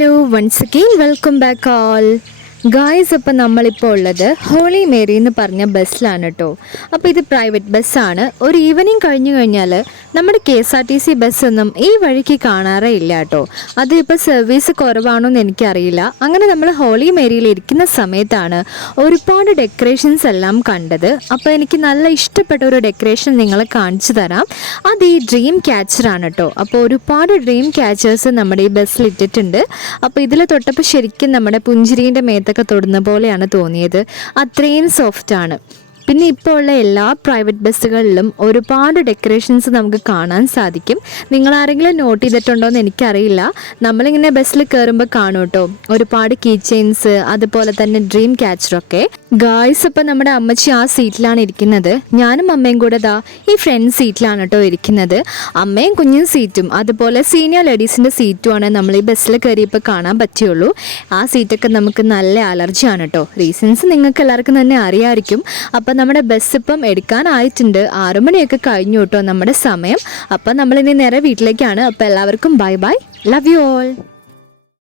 Hello once again welcome back all guys. അപ്പോൾ നമ്മളിപ്പോൾ ഉള്ളത് ഹോളി മേരി എന്ന് പറഞ്ഞ ബസ്സിലാണ് കേട്ടോ. അപ്പോൾ ഇത് പ്രൈവറ്റ് ബസ്സാണ്. ഒരു ഈവനിങ് കഴിഞ്ഞു കഴിഞ്ഞാൽ നമ്മുടെ KSRTC ബസ്സൊന്നും ഈ വഴിക്ക് കാണാറേ ഇല്ല കേട്ടോ. അത് ഇപ്പോൾ സർവീസ് കുറവാണോ എന്ന് എനിക്കറിയില്ല. അങ്ങനെ നമ്മൾ ഹോളി മേരിയിൽ ഇരിക്കുന്ന സമയത്താണ് ഒരുപാട് ഡെക്കറേഷൻസ് എല്ലാം കണ്ടത്. അപ്പോൾ എനിക്ക് നല്ല ഇഷ്ടപ്പെട്ട ഒരു ഡെക്കറേഷൻ നിങ്ങളെ കാണിച്ചു തരാം. അത് ഈ ഡ്രീം ക്യാച്ചറാണ് കേട്ടോ. അപ്പോൾ ഒരുപാട് ഡ്രീം ക്യാച്ചേഴ്സ് നമ്മുടെ ഈ ബസ്സിൽ ഇട്ടിട്ടുണ്ട്. അപ്പോൾ ഇതിൽ തൊട്ടപ്പോൾ ശരിക്കും നമ്മുടെ പുഞ്ചിരീൻ്റെ മേത്തൊക്കെ തൊടുന്ന പോലെയാണ് തോന്നിയത്. അത്രയും സോഫ്റ്റാണ്. പിന്നെ ഇപ്പോൾ ഉള്ള എല്ലാ പ്രൈവറ്റ് ബസ്സുകളിലും ഒരുപാട് ഡെക്കറേഷൻസ് നമുക്ക് കാണാൻ സാധിക്കും. നിങ്ങൾ ആരെങ്കിലും നോട്ട് ചെയ്തിട്ടുണ്ടോ എന്ന് എനിക്കറിയില്ല. നമ്മളിങ്ങനെ ബസ്സിൽ കയറുമ്പോൾ കാണും കേട്ടോ ഒരുപാട് കീ ചെയിൻസ്, അതുപോലെ തന്നെ ഡ്രീം ക്യാച്ചറൊക്കെ. ഗായ്സ്, അപ്പോൾ നമ്മുടെ അമ്മച്ചി ആ സീറ്റിലാണ് ഇരിക്കുന്നത്. ഞാനും അമ്മയും കൂടെ ദാ ഈ ഫ്രണ്ട് സീറ്റിലാണ് കേട്ടോ ഇരിക്കുന്നത്. അമ്മയും കുഞ്ഞും സീറ്റും അതുപോലെ സീനിയർ ലേഡീസിൻ്റെ സീറ്റുമാണ് നമ്മൾ ഈ ബസ്സിൽ കയറിയപ്പോൾ കാണാൻ പറ്റുള്ളൂ. ആ സീറ്റൊക്കെ നമുക്ക് നല്ല അലർജിയാണ് കേട്ടോ. റീസൺസ് നിങ്ങൾക്ക് എല്ലാവർക്കും തന്നെ അറിയാമായിരിക്കും. അപ്പം നമ്മുടെ ബസ് ഇപ്പം എടുക്കാനായിട്ടുണ്ട്. 6 മണിയൊക്കെ കഴിഞ്ഞു കേട്ടോ നമ്മുടെ സമയം. അപ്പം നമ്മളിനി നേരെ വീട്ടിലേക്കാണ്. അപ്പോൾ എല്ലാവർക്കും bye bye, love you all.